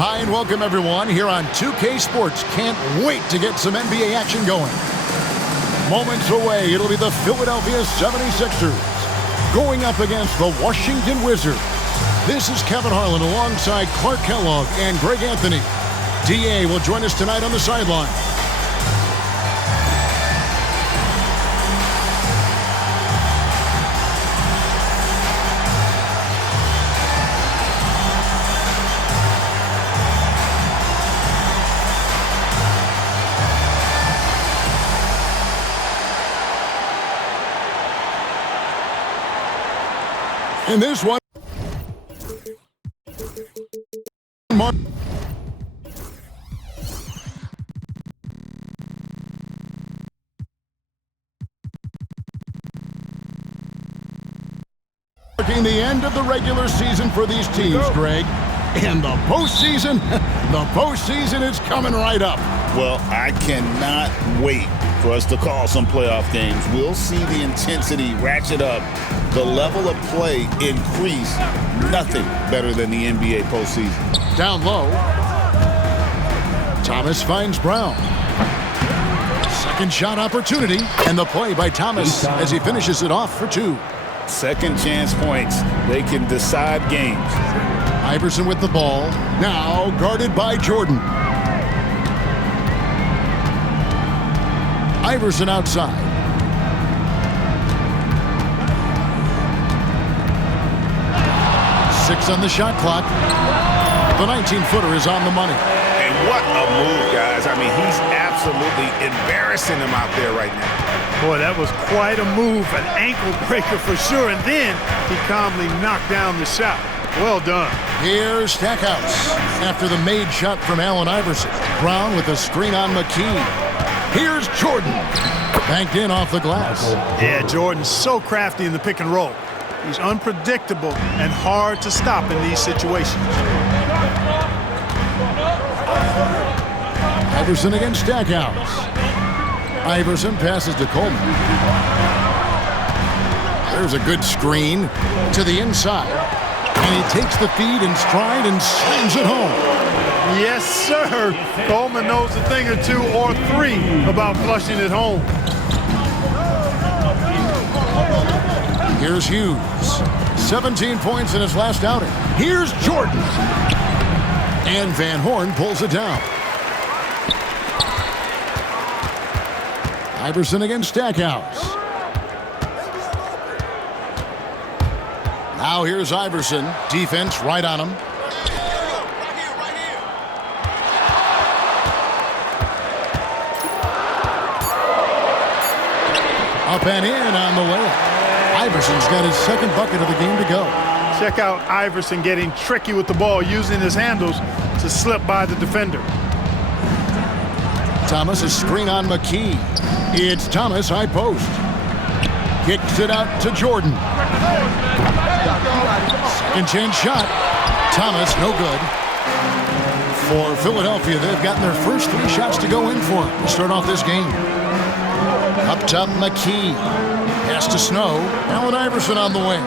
Hi and welcome everyone here on 2K Sports. Can't wait to get some NBA action going. Moments away, it'll be the Philadelphia 76ers going up against the Washington Wizards. This is Kevin Harlan alongside Clark Kellogg and Greg Anthony. DA will join us tonight on the sideline. In this one, marking the end of the regular season for these teams, Greg. And the postseason, is coming right up. Well, I cannot wait for us to call some playoff games. We'll see the intensity ratchet up, the level of play increase. Nothing better than the NBA postseason. Down low. Thomas finds Brown. Second shot opportunity, and the play by Thomas as he finishes it off for two. Second chance points. They can decide games. Iverson with the ball. Now guarded by Jordan. Iverson outside. Six on the shot clock. The 19-footer is on the money. And what a move, guys. I mean, he's absolutely embarrassing him out there right now. Boy, that was quite a move, an ankle breaker for sure. And then he calmly knocked down the shot. Well done. Here's Stackhouse after the made shot from Allen Iverson. Brown with a screen on McKee. Here's Jordan. Banked in off the glass. Yeah, Jordan's so crafty in the pick and roll. He's unpredictable and hard to stop in these situations. Iverson against Stackhouse. Iverson passes to Coleman. There's a good screen to the inside. And he takes the feed in stride and slams it home. Yes, sir. Coleman knows a thing or two or three about flushing it home. Here's Hughes. 17 points in his last outing. Here's Jordan. And Van Horn pulls it down. Iverson against Stackhouse. Now here's Iverson. Defense right on him. Up and in on the layup. Iverson's got his second bucket of the game to go. Check out Iverson getting tricky with the ball, using his handles to slip by the defender. Thomas, a screen on McKee. It's Thomas, high post. Kicks it out to Jordan. Second chance shot. Thomas, no good. For Philadelphia, they've gotten their first three shots to go in for to start off this game. Up top, McKee. Pass to Snow. Allen Iverson on the wing.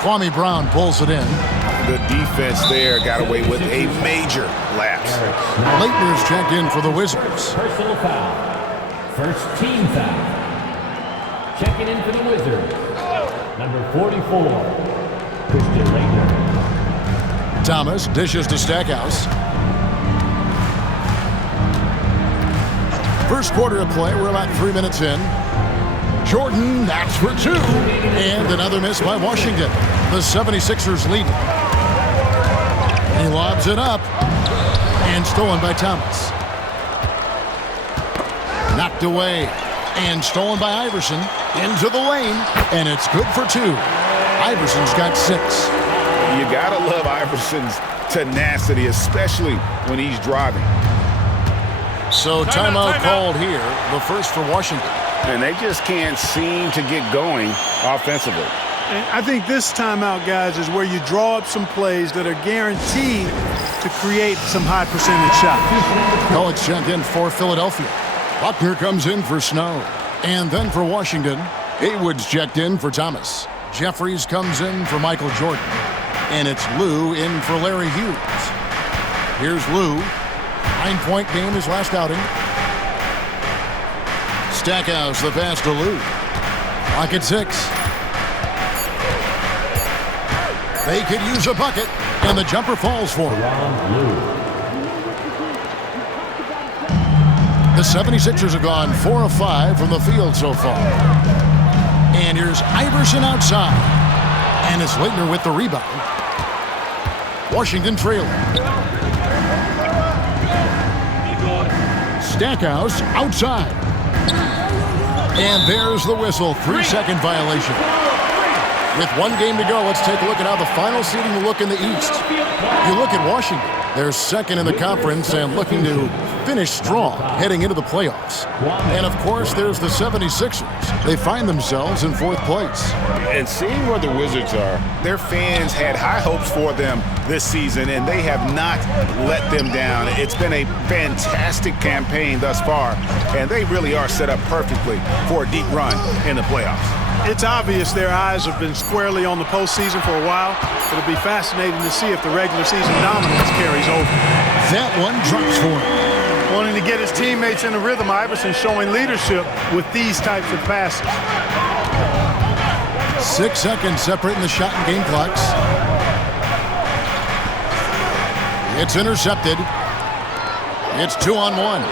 Kwame Brown pulls it in. The defense there got away with a major lapse. Leitner's checked in for the Wizards. Personal foul. First team foul. Checking in for the Wizards. Number 44, Christian Leitner. Thomas dishes to Stackhouse. First quarter of play, we're about 3 minutes in. Jordan, that's for two. And another miss by Washington. The 76ers lead. He lobs it up. And stolen by Thomas. Knocked away. And stolen by Iverson. Into the lane. And it's good for two. Iverson's got 6. You gotta love Iverson's tenacity, especially when he's driving. So timeout called here, the first for Washington. And they just can't seem to get going offensively. And I think this timeout, guys, is where you draw up some plays that are guaranteed to create some high percentage shots. College checked in for Philadelphia. Buckner comes in for Snow. And then for Washington, Haywood's checked in for Thomas. Jeffries comes in for Michael Jordan. And it's Lou in for Larry Hughes. Here's Lou. 9-point game his last outing. Stackhouse, the pass to Lou. Clock at 6. They could use a bucket, and the jumper falls for him. The 76ers have gone 4 of 5 from the field so far. And here's Iverson outside. And it's Leitner with the rebound. Washington trailing. Stackhouse outside. And there's the whistle. 3-second violation. With one game to go, let's take a look at how the final seeding will look in the East. You look at Washington. They're second in the conference and looking to finish strong heading into the playoffs. And, of course, there's the 76ers. They find themselves in 4th place. And seeing where the Wizards are, their fans had high hopes for them this season, and they have not let them down. It's been a fantastic campaign thus far, and they really are set up perfectly for a deep run in the playoffs. It's obvious their eyes have been squarely on the postseason for a while. It'll be fascinating to see if the regular season dominance carries over. That one drops for him. Wanting to get his teammates in a rhythm, Iverson showing leadership with these types of passes. 6 seconds separating the shot and game clocks. It's intercepted. It's 2-on-1.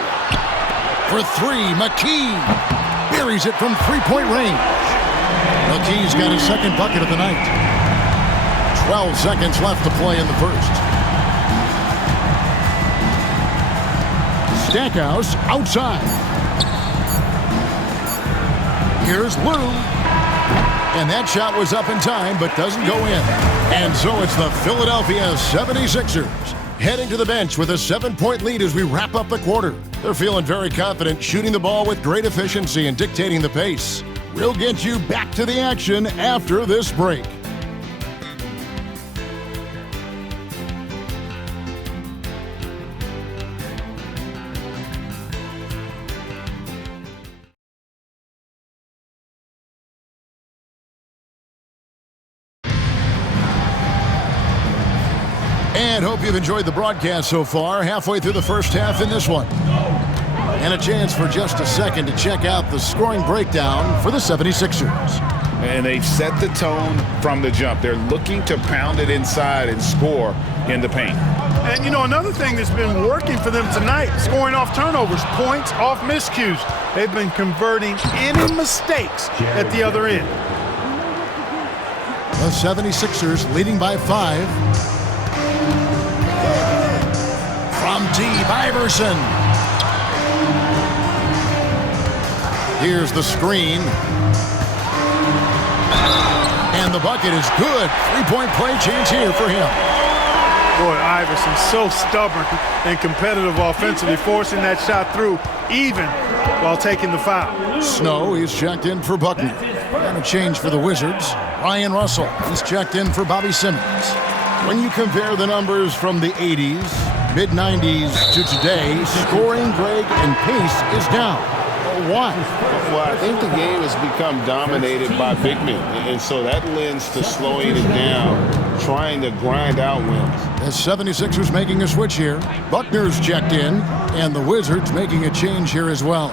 For 3, McKee buries it from 3-point range. McKee's got his second bucket of the night. 12 seconds left to play in the first. Stackhouse outside. Here's Lou. And that shot was up in time, but doesn't go in. And so it's the Philadelphia 76ers heading to the bench with a 7-point lead as we wrap up the quarter. They're feeling very confident, shooting the ball with great efficiency and dictating the pace. We'll get you back to the action after this break. And hope you've enjoyed the broadcast so far, halfway through the first half in this one. And a chance for just a second to check out the scoring breakdown for the 76ers. And they've set the tone from the jump. They're looking to pound it inside and score in the paint. And, you know, another thing that's been working for them tonight, scoring off turnovers, points off miscues. They've been converting any mistakes at the other end. The 76ers leading by 5. From deep, Iverson. Here's the screen. And the bucket is good. 3-point play chance here for him. Boy, Iverson so stubborn and competitive offensively, forcing that shot through even while taking the foul. Snow is checked in for Buckner. And a change for the Wizards. Ryan Russell is checked in for Bobby Simmons. When you compare the numbers from the 80s, mid-90s to today, scoring, Greg, and pace is down. Why? Well, I think the game has become dominated by big men, and so that lends to slowing it down, trying to grind out wins. The 76ers making a switch here. Buckner's checked in, and the Wizards making a change here as well.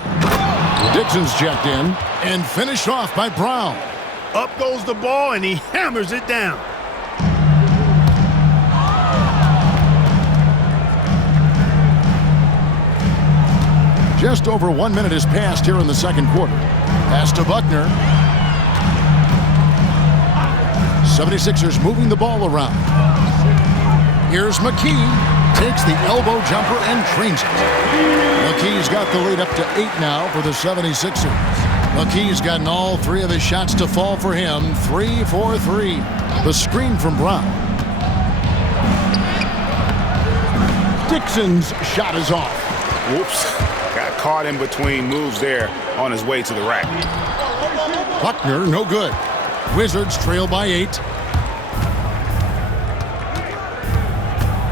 Dixon's checked in, and finished off by Brown. Up goes the ball, and he hammers it down. Just over 1 minute has passed here in the second quarter. Pass to Buckner. 76ers moving the ball around. Here's McKee. Takes the elbow jumper and trains it. McKee's got the lead up to 8 now for the 76ers. McKee's gotten all 3 of his shots to fall for him. 3 for 3. The screen from Brown. Dixon's shot is off. Whoops. Got caught in between moves there on his way to the rack. Buckner, no good. Wizards trail by 8.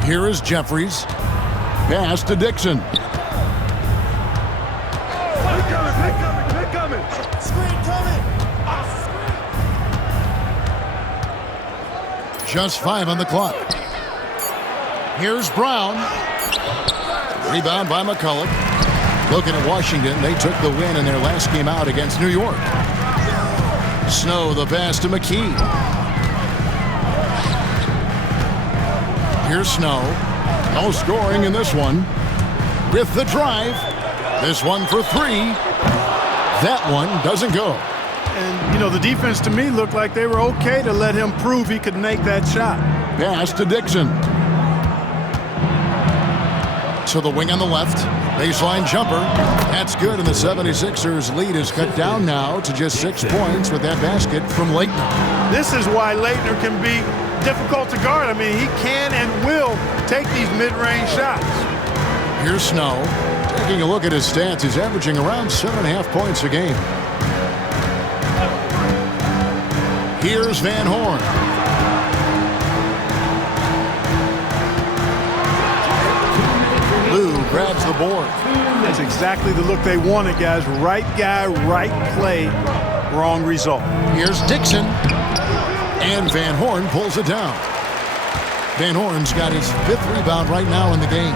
Here is Jeffries. Pass to Dixon. Just 5 on the clock. Here's Brown. Rebound by McCulloch. Looking at Washington, they took the win in their last game out against New York. Snow, the pass to McKee. Here's Snow. No scoring in this one. With the drive. This one for 3. That one doesn't go. And, you know, the defense to me looked like they were okay to let him prove he could make that shot. Pass to Dixon. To the wing on the left. Baseline jumper. That's good, and the 76ers lead is cut down now to just 6 points with that basket from Leitner. This is why Leitner can be difficult to guard. I mean, he can and will take these mid-range shots. Here's Snow. Taking a look at his stats, he's averaging around 7.5 points a game. Here's Van Horn. Lou grabs the board. That's exactly the look they wanted, guys. Right guy, right play, wrong result. Here's Dixon. And Van Horn pulls it down. Van Horn's got his 5th rebound right now in the game.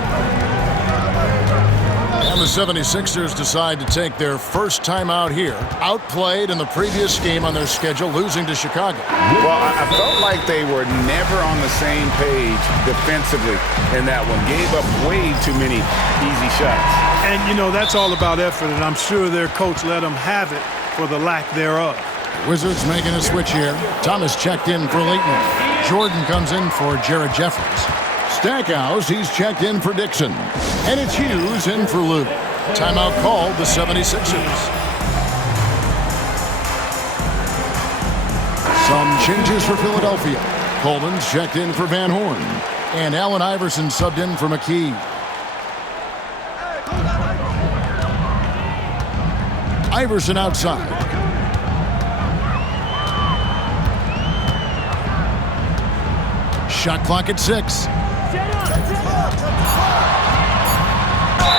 And the 76ers decide to take their first time out here. Outplayed in the previous game on their schedule, losing to Chicago. Well, I felt like they were never on the same page defensively in that one. Gave up way too many easy shots. And, you know, that's all about effort, and I'm sure their coach let them have it for the lack thereof. Wizards making a switch here. Thomas checked in for Leitner. Jordan comes in for Jared Jeffries. Stackhouse, he's checked in for Dixon. And it's Hughes in for Lou. Timeout called the 76ers. Some changes for Philadelphia. Coleman's checked in for Van Horn. And Allen Iverson subbed in for McKee. Iverson outside. Shot clock at 6.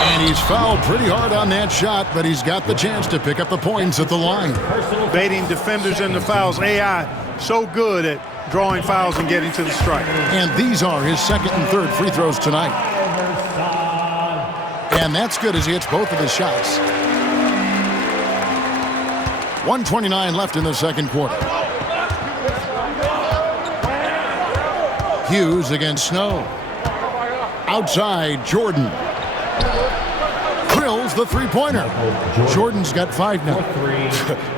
And he's fouled pretty hard on that shot, but he's got the chance to pick up the points at the line. Baiting defenders into fouls. AI so good at drawing fouls and getting to the strike. And these are his 2nd and 3rd free throws tonight. And that's good as he hits both of his shots. 1:29 left in the 2nd quarter. Hughes against Snow. Outside, Jordan. Drills the three-pointer. Jordan's got 5 now.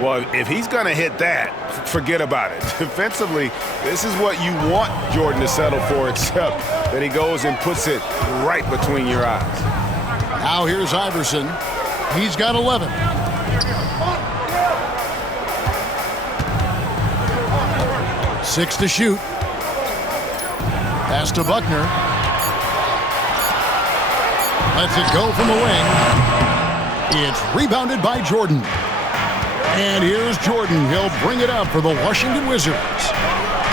Well, if he's going to hit that, forget about it. Defensively, this is what you want Jordan to settle for, except that he goes and puts it right between your eyes. Now here's Iverson. He's got 11. Six to shoot. Pass to Buckner. Lets it go from the wing. It's rebounded by Jordan. And here's Jordan. He'll bring it up for the Washington Wizards.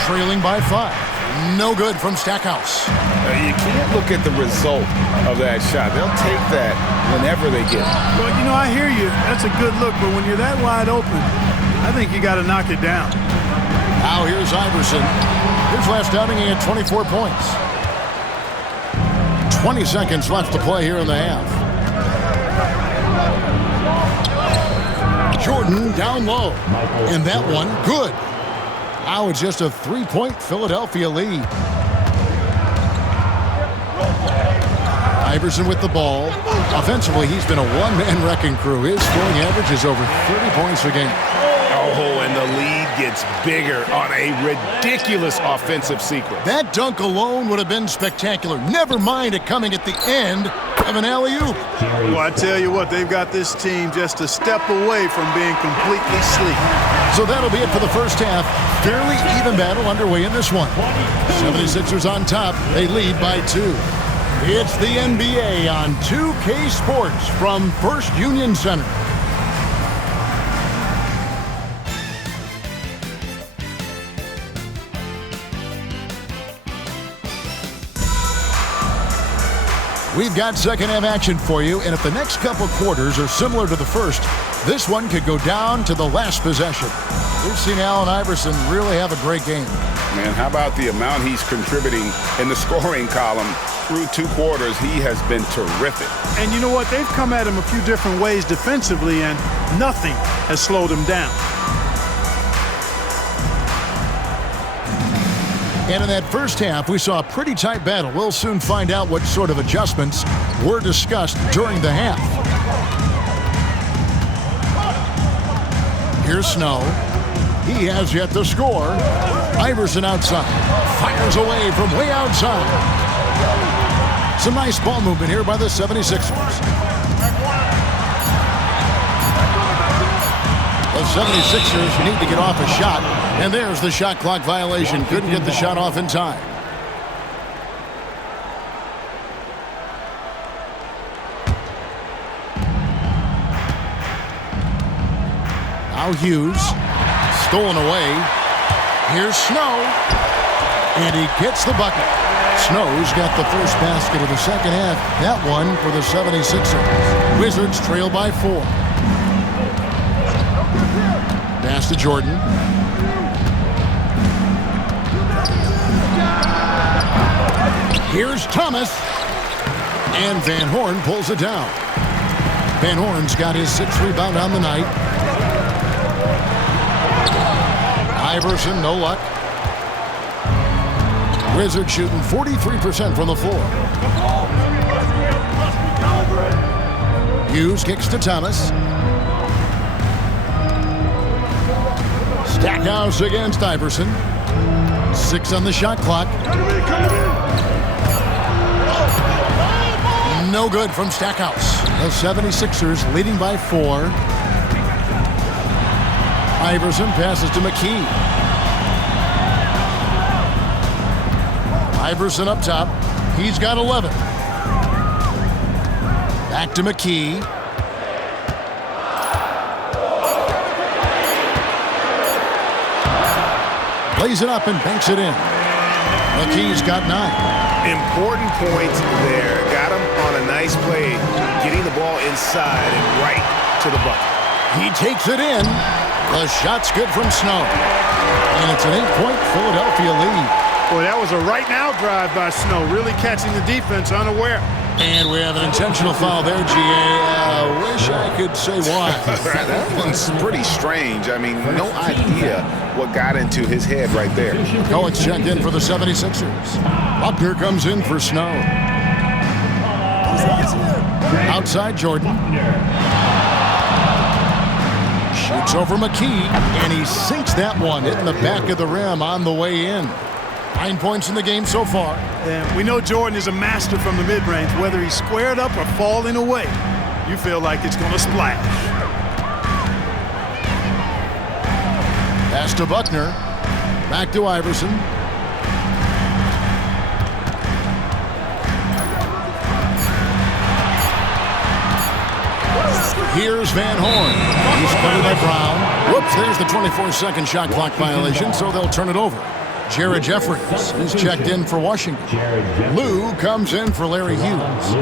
Trailing by 5. No good from Stackhouse. You can't look at the result of that shot. They'll take that whenever they get it. Well, you know, I hear you. That's a good look, but when you're that wide open, I think you got to knock it down. Now here's Iverson. His last outing, he had 24 points. 20 seconds left to play here in the half. Jordan down low. And that one, good. Now it's just a 3-point Philadelphia lead. Iverson with the ball. Offensively, he's been a one-man wrecking crew. His scoring average is over 30 points a game. Oh, and the lead gets bigger on a ridiculous offensive sequence. That dunk alone would have been spectacular. Never mind it coming at the end of an alley-oop. Well, I tell you what, they've got this team just a step away from being completely sleek. So that'll be it for the first half. Fairly even battle underway in this one. 76ers on top. They lead by 2. It's the NBA on 2K Sports from First Union Center. We've got second half action for you, and if the next couple quarters are similar to the first, This one could go down to the last possession. We've seen Allen Iverson really have a great game. Man, how about the amount he's contributing in the scoring column through 2 quarters? He has been terrific. And you know what? They've come at him a few different ways defensively, and nothing has slowed him down. And in that first half, we saw a pretty tight battle. We'll soon find out what sort of adjustments were discussed during the half. Here's Snow. He has yet to score. Iverson outside. Fires away from way outside. Some nice ball movement here by the 76ers. The 76ers need to get off a shot. And there's the shot clock violation. Couldn't get the shot off in time. Now Hughes. Stolen away. Here's Snow. And he gets the bucket. Snow's got the first basket of the second half. That one for the 76ers. Wizards trail by 4. Pass to Jordan. Here's Thomas. And Van Horn pulls it down. Van Horn's got his 6th rebound on the night. Iverson, no luck. Wizards shooting 43% from the floor. Hughes kicks to Thomas. Stackhouse against Iverson. 6 on the shot clock. No good from Stackhouse. The 76ers leading by 4. Iverson passes to McKee. Iverson up top. He's got 11. Back to McKee. Lays it up and banks it in. McKee's got 9. Important points there. Got him on a nice play, getting the ball inside and right to the bucket. He takes it in. The shot's good from Snow. And it's an 8-point Philadelphia lead. Boy, that was a right-now drive by Snow, really catching the defense unaware. And we have an intentional foul there, G.A. Wish I could say why. That one's pretty strange. I mean, no idea what got into his head right there. Cohen's checked in for the 76ers. Buckner comes in for Snow. Outside Jordan. Shoots over McKee, and he sinks that one, hitting the back of the rim on the way in. 9 points in the game so far. And we know Jordan is a master from the mid-range. Whether he's squared up or falling away, you feel like it's going to splash. Pass to Buckner. Back to Iverson. Here's Van Horn. He's covered by Brown. Whoops, there's the 24-second shot clock violation, so they'll turn it over. Jared Jeffries is checked in for Washington. Lou comes in for Larry Hughes.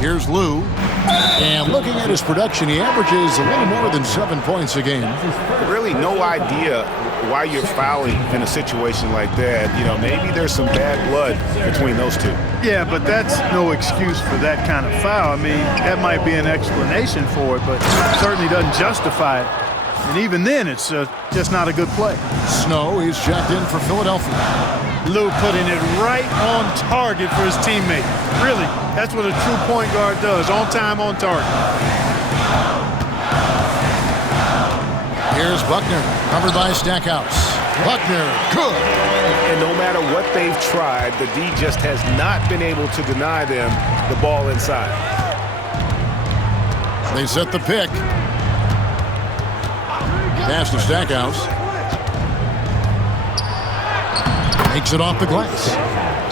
Here's Lou. And looking at his production, he averages a little more than 7 points a game. Really no idea why you're fouling in a situation like that. You know, maybe there's some bad blood between those two. Yeah, but that's no excuse for that kind of foul. I mean, that might be an explanation for it, but certainly doesn't justify it. And even then, it's just not a good play. Snow is checked in for Philadelphia. Lou putting it right on target for his teammate. Really, that's what a true point guard does. On time, on target. Here's Buckner, covered by Stackhouse. Buckner, good. And no matter what they've tried, the D just has not been able to deny them the ball inside. They set the pick. Pass to Stackhouse. Makes it off the glass.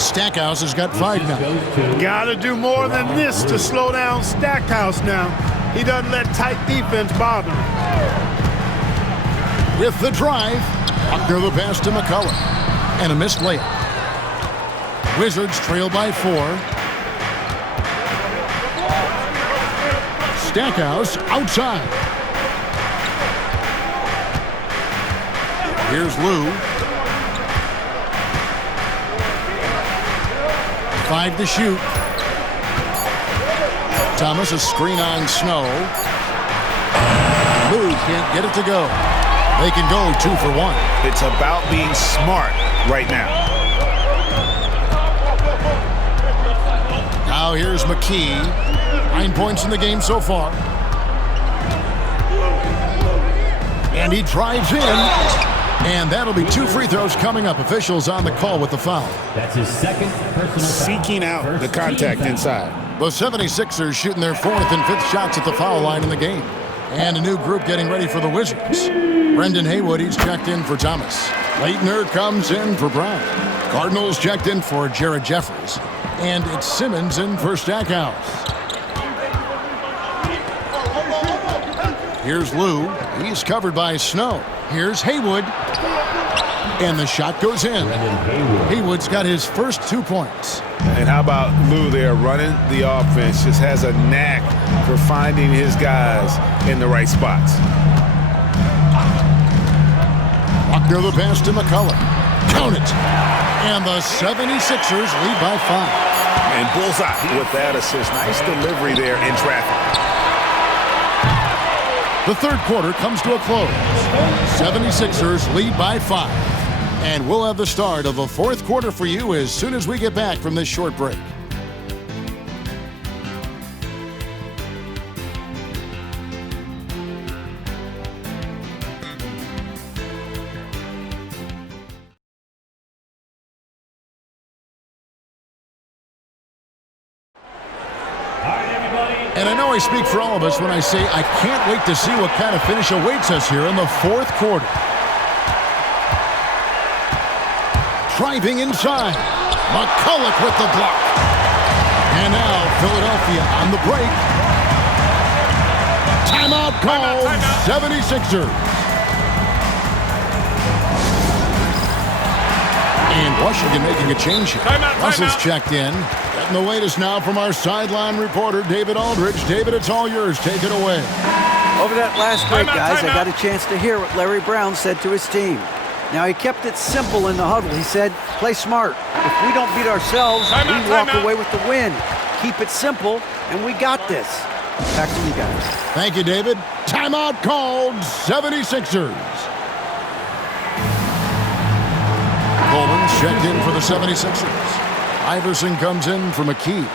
Stackhouse has got 5 now. Gotta do more than this to slow down Stackhouse now. He doesn't let tight defense bother him. With the drive, Buckner the pass to McCullough. And a missed layup. Wizards trail by 4. Stackhouse outside. Here's Lou. 5 to shoot. Thomas, a screen on Snow. Lou can't get it to go. They can go 2 for 1. It's about being smart right now. Now here's McKee. 9 points in the game so far. And he drives in. And that'll be 2 free throws coming up. Officials on the call with the foul. That's his second personal foul. Seeking out the contact inside. The 76ers shooting their 4th and 5th shots at the foul line in the game. And a new group getting ready for the Wizards. Brendan Haywood, he's checked in for Thomas. Leitner comes in for Brown. Cardinals checked in for Jared Jeffries. And it's Simmons in for Stackhouse. Here's Lou. He's covered by Snow. Here's Haywood. And the shot goes in. Haywood's got his first 2 points. And how about Lou there running the offense? Just has a knack for finding his guys in the right spots. Buckner the pass to McCullough. Count it. And the 76ers lead by 5. And bullseye with that assist. Nice delivery there in traffic. The third quarter comes to a close. 76ers lead by 5. And we'll have the start of the fourth quarter for you as soon as we get back from this short break. And I know I speak for all of us when I say I can't wait to see what kind of finish awaits us here in the fourth quarter. Driving inside. McCullough with the block. And now Philadelphia on the break. Timeout called. 76ers. And Washington making a change here. Russell's checked in. Getting the latest now from our sideline reporter, David Aldridge. David, it's all yours. Take it away. Over that last break, guys, I got a chance to hear what Larry Brown said to his team. Now, he kept it simple in the huddle. He said, play smart. If we don't beat ourselves, we walk away with the win. Keep it simple, and we got this. Back to you guys. Thank you, David. Timeout called. 76ers. Coleman's checked in for the 76ers. Iverson comes in for McKee.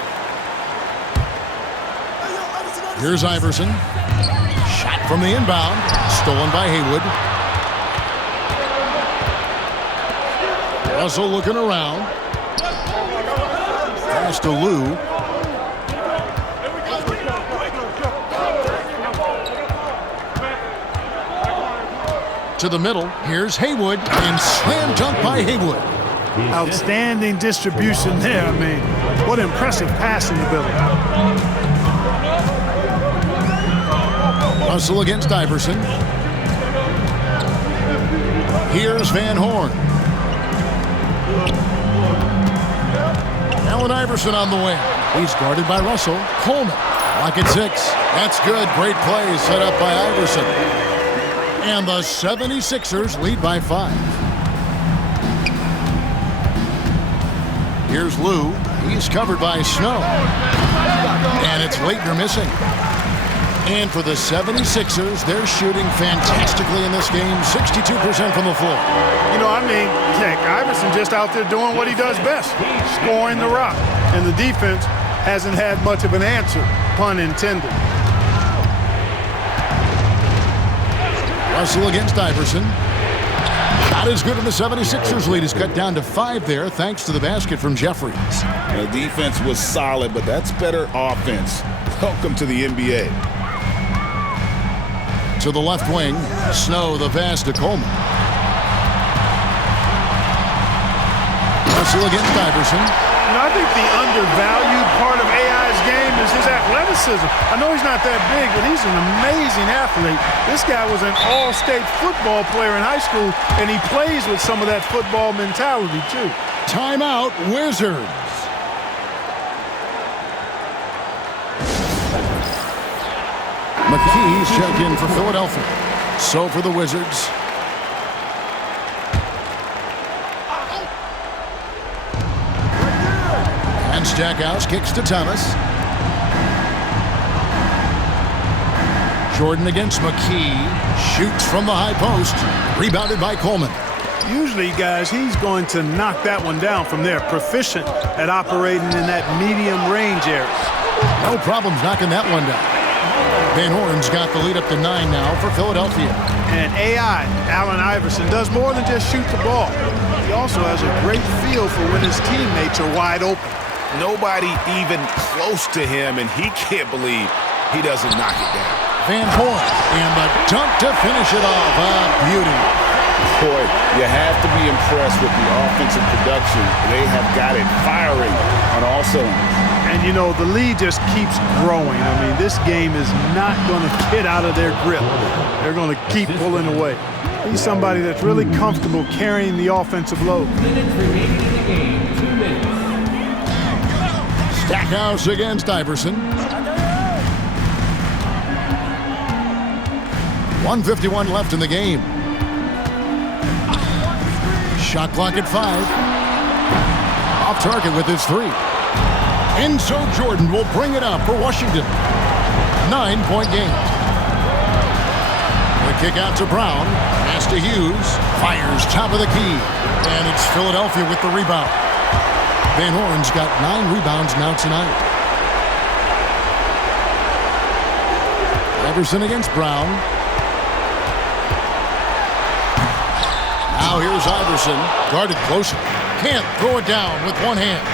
Here's Iverson. Shot from the inbound. Stolen by Haywood. Russell looking around. Pass to Lou. To the middle. Here's Haywood. And slam dunk by Haywood. Outstanding distribution there. I mean, what impressive passing ability. Russell against Iverson. Here's Van Horn. Allen Iverson on the wing. He's guarded by Russell. Coleman. Lock at 6. That's good. Great play set up by Iverson. And the 76ers lead by 5. Here's Lou. He's covered by Snow. And it's Leitner missing. And for the 76ers, they're shooting fantastically in this game. 62% from the floor. You know, I mean, heck, Iverson just out there doing what he does best, scoring the rock. And the defense hasn't had much of an answer, pun intended. Russell against Iverson. Not as good in the 76ers lead. Is cut down to 5 there thanks to the basket from Jeffries. The defense was solid, but that's better offense. Welcome to the NBA. To the left wing, Snow the pass to Coleman. Russell against Iverson. You know, I think the undervalued part of AI's game is his athleticism. I know he's not that big, but he's an amazing athlete. This guy was an all-state football player in high school, and he plays with some of that football mentality, too. Timeout, Wizards. McKee's checked in for Philadelphia. So for the Wizards. John Stackhouse kicks to Thomas. Jordan against McKee. Shoots from the high post. Rebounded by Coleman. Usually, guys, he's going to knock that one down from there. Proficient at operating in that medium range area. No problems knocking that one down. Van Horn's got the lead up to 9 now for Philadelphia. And AI, Allen Iverson, does more than just shoot the ball. He also has a great feel for when his teammates are wide open. Nobody even close to him, and he can't believe he doesn't knock it down. Van Horn, and the dunk to finish it off. A beauty. Boy, you have to be impressed with the offensive production. They have got it firing on all cylinders. And, you know, the lead just keeps growing. I mean, this game is not going to get out of their grip. They're going to keep pulling away. He's somebody that's really comfortable carrying the offensive load. Minutes remaining in the game. 2 minutes. Stackhouse against Iverson. 1:51 left in the game. Shot clock at 5. Off target with his 3. And so Jordan will bring it up for Washington. 9-point game. The kick out to Brown. Pass to Hughes. Fires top of the key. And it's Philadelphia with the rebound. Van Horn's got 9 rebounds now tonight. Iverson against Brown. Now here's Iverson. Guarded closer. Can't throw it down with one hand.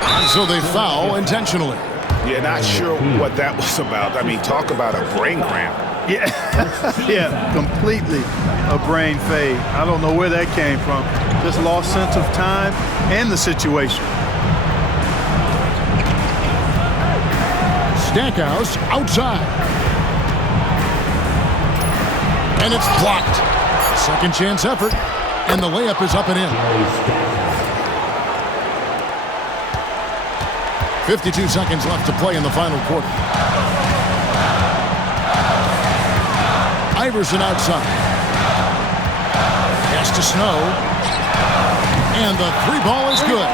And so they foul intentionally. Yeah, not sure what that was about. I mean, talk about a brain cramp. Yeah, yeah, completely a brain fade. I don't know where that came from. Just lost sense of time and the situation. Stackhouse outside. And it's blocked. Second chance effort. And the layup is up and in. 52 seconds left to play in the final quarter. Iverson outside. Pass to Snow. And the 3 ball is good.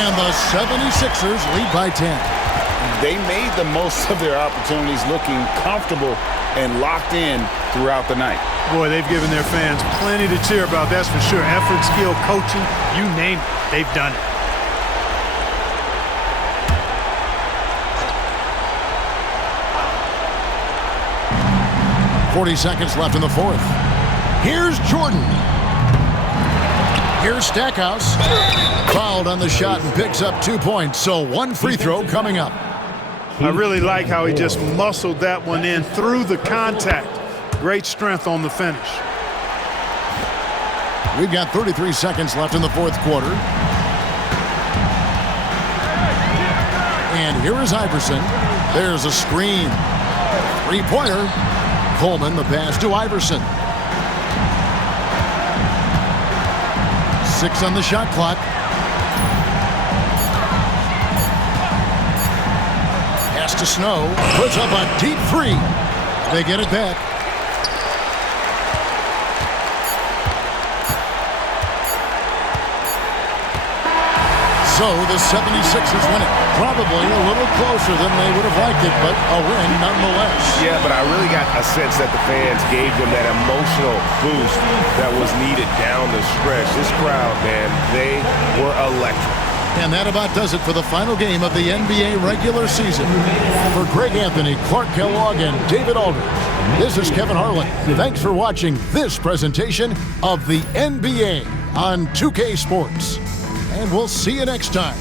And the 76ers lead by 10. They made the most of their opportunities, looking comfortable and locked in throughout the night. Boy, they've given their fans plenty to cheer about, that's for sure. Effort, skill, coaching, you name it, they've done it. .40 seconds left in the fourth. Here's Jordan. Here's Stackhouse. Fouled on the shot and picks up 2 points. So 1 free throw coming up. I really like how he just muscled that one in through the contact. Great strength on the finish. We've got 33 seconds left in the fourth quarter. And here is Iverson. There's a screen. 3-pointer. Coleman, the pass to Iverson. 6 on the shot clock. Pass to Snow. Puts up a deep 3. They get it back. So the 76ers win it. Probably a little closer than they would have liked it, but a win nonetheless. Yeah, but I really got a sense that the fans gave them that emotional boost that was needed down the stretch. This crowd, man, they were electric. And that about does it for the final game of the NBA regular season. For Greg Anthony, Clark Kellogg, and David Aldridge, this is Kevin Harlan. Thanks for watching this presentation of the NBA on 2K Sports. And we'll see you next time.